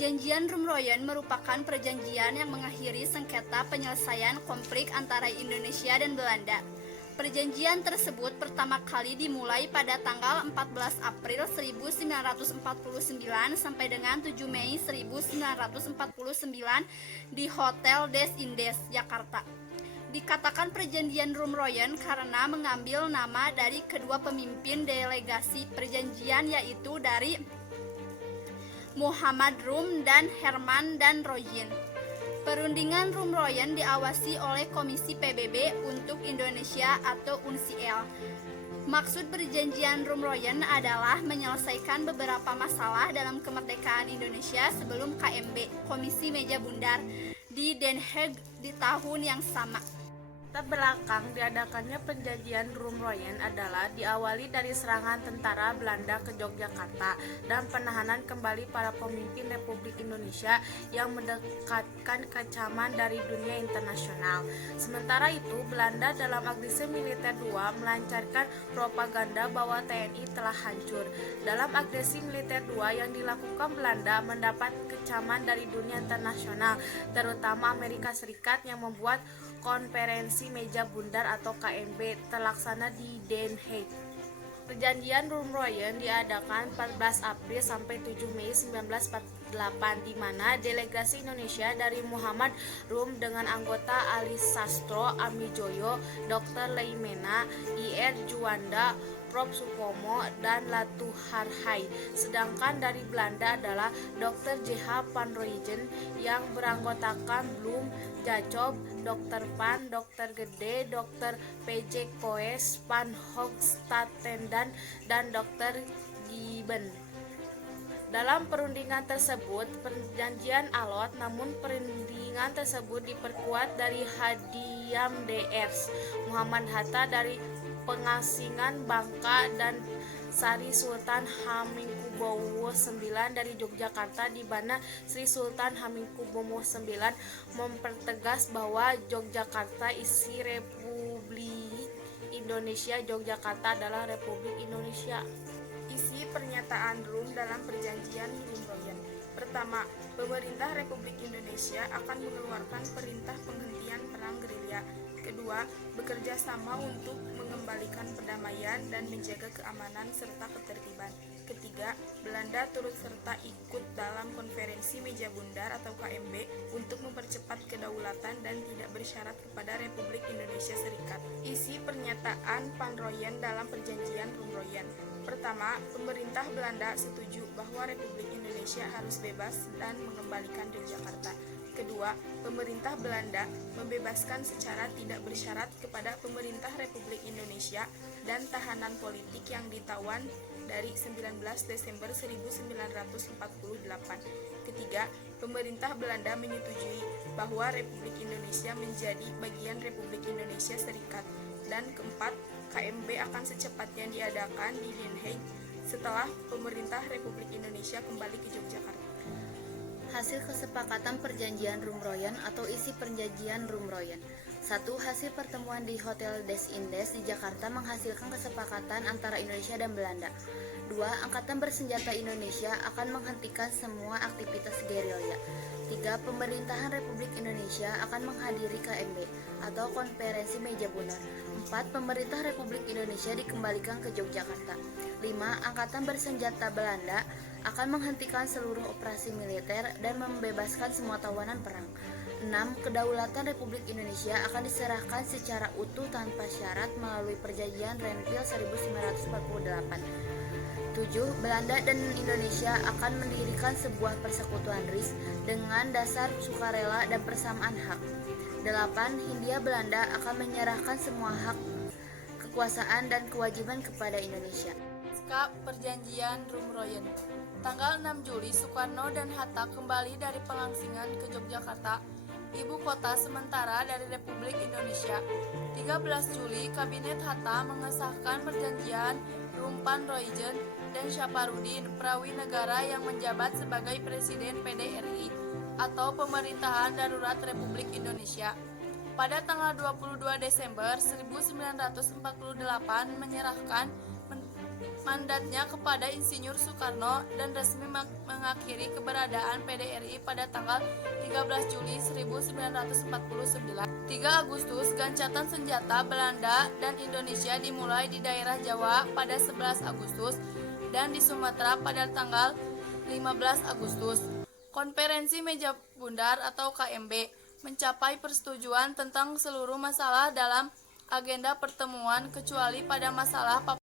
Perjanjian Rumroyen merupakan perjanjian yang mengakhiri sengketa penyelesaian konflik antara Indonesia dan Belanda. Perjanjian tersebut pertama kali dimulai pada tanggal 14 April 1949 sampai dengan 7 Mei 1949 di Hotel des Indes, Jakarta. Dikatakan perjanjian Rumroyen karena mengambil nama dari kedua pemimpin delegasi perjanjian, yaitu dari Muhammad Rum dan Herman dan Royin. Perundingan Rumroyen diawasi oleh Komisi PBB untuk Indonesia atau UNCL. Maksud perjanjian Rumroyen adalah menyelesaikan beberapa masalah dalam kemerdekaan Indonesia sebelum KMB, Komisi Meja Bundar, di Den Haag di tahun yang sama. Latar belakang diadakannya perjanjian Rumroyen adalah diawali dari serangan tentara Belanda ke Yogyakarta dan penahanan kembali para pemimpin Republik Indonesia yang mendekatkan kecaman dari dunia internasional. Sementara itu, Belanda dalam agresi militer 2 melancarkan propaganda bahwa TNI telah hancur. Dalam agresi militer 2 yang dilakukan Belanda mendapat kecaman dari dunia internasional, terutama Amerika Serikat yang membuat Konferensi Meja Bundar atau KMB terlaksana di Den Haag. Perjanjian Rumroyen diadakan 14 April sampai 7 Mei 1948, di mana delegasi Indonesia dari Muhammad Rum dengan anggota Ali Sastro, Ami Joyo, Dr. Leimena, Ir Juanda, Prof. Supomo, dan Latu Harhai. Sedangkan dari Belanda adalah Dr. J.H. Van Royen yang beranggotakan Blum, Jacob, Dr. Pan, Dr. Gede, Dr. P.J. Koes, Van Hoogstraten, dan Dr. Gieben. Dalam perundingan tersebut, perjanjian alot, namun perundingan tersebut diperkuat dari Hadiam Drs. Muhammad Hatta dari Pengasingan Bangka dan Sari Sultan Hamengkubuwono IX dari Yogyakarta, di mana Sri Sultan Hamengkubuwono IX mempertegas bahwa Yogyakarta isi Republik Indonesia, Yogyakarta adalah Republik Indonesia. Isi pernyataan Rum dalam perjanjian Rumroyen. Pertama, pemerintah Republik Indonesia akan mengeluarkan perintah penghentian perang gerilya. Kedua, bekerja sama untuk mengembalikan perdamaian dan menjaga keamanan serta ketertiban. Ketiga, Belanda turut serta ikut dalam Konferensi Meja Bundar atau KMB untuk mempercepat kedaulatan dan tidak bersyarat kepada Republik Indonesia Serikat. Isi pernyataan Van Royen dalam perjanjian Rumroyen. Pertama, pemerintah Belanda setuju bahwa Republik Indonesia harus bebas dan mengembalikan Yogyakarta. Kedua, pemerintah Belanda membebaskan secara tidak bersyarat kepada pemerintah Republik Indonesia dan tahanan politik yang ditawan dari 19 Desember 1948. Ketiga, pemerintah Belanda menyetujui bahwa Republik Indonesia menjadi bagian Republik Indonesia Serikat. Dan keempat, KMB akan secepatnya diadakan di Den Haag setelah pemerintah Republik Indonesia kembali ke Yogyakarta. Hasil kesepakatan perjanjian Rumroyen atau isi perjanjian Rumroyen. 1. Hasil pertemuan di Hotel des Indes di Jakarta menghasilkan kesepakatan antara Indonesia dan Belanda. 2. Angkatan bersenjata Indonesia akan menghentikan semua aktivitas gerilya. 3. Pemerintahan Republik Indonesia akan menghadiri KMB atau Konferensi Meja Bundar. 4. Pemerintah Republik Indonesia dikembalikan ke Yogyakarta. 5. Angkatan bersenjata Belanda akan menghentikan seluruh operasi militer dan membebaskan semua tawanan perang. 6. Kedaulatan Republik Indonesia akan diserahkan secara utuh tanpa syarat melalui perjanjian Renville 1948. 7. Belanda dan Indonesia akan mendirikan sebuah persekutuan RIS dengan dasar sukarela dan persamaan hak. 8. Hindia Belanda akan menyerahkan semua hak, kekuasaan, dan kewajiban kepada Indonesia. Perjanjian Rumroyen. Tanggal 6 Juli, Soekarno dan Hatta kembali dari Pengasingan ke Yogyakarta, ibu kota sementara dari Republik Indonesia. 13 Juli, Kabinet Hatta mengesahkan perjanjian Rum-Van-Royen dan Saparudin, perawi negara yang menjabat sebagai Presiden PDRI atau Pemerintahan Darurat Republik Indonesia. Pada tanggal 22 Desember 1948 menyerahkan mandatnya kepada Insinyur Soekarno dan resmi mengakhiri keberadaan PDRI pada tanggal 13 Juli 1949. 3 Agustus, gencatan senjata Belanda dan Indonesia dimulai di daerah Jawa pada 11 Agustus dan di Sumatera pada tanggal 15 Agustus. Konferensi Meja Bundar atau KMB mencapai persetujuan tentang seluruh masalah dalam agenda pertemuan kecuali pada masalah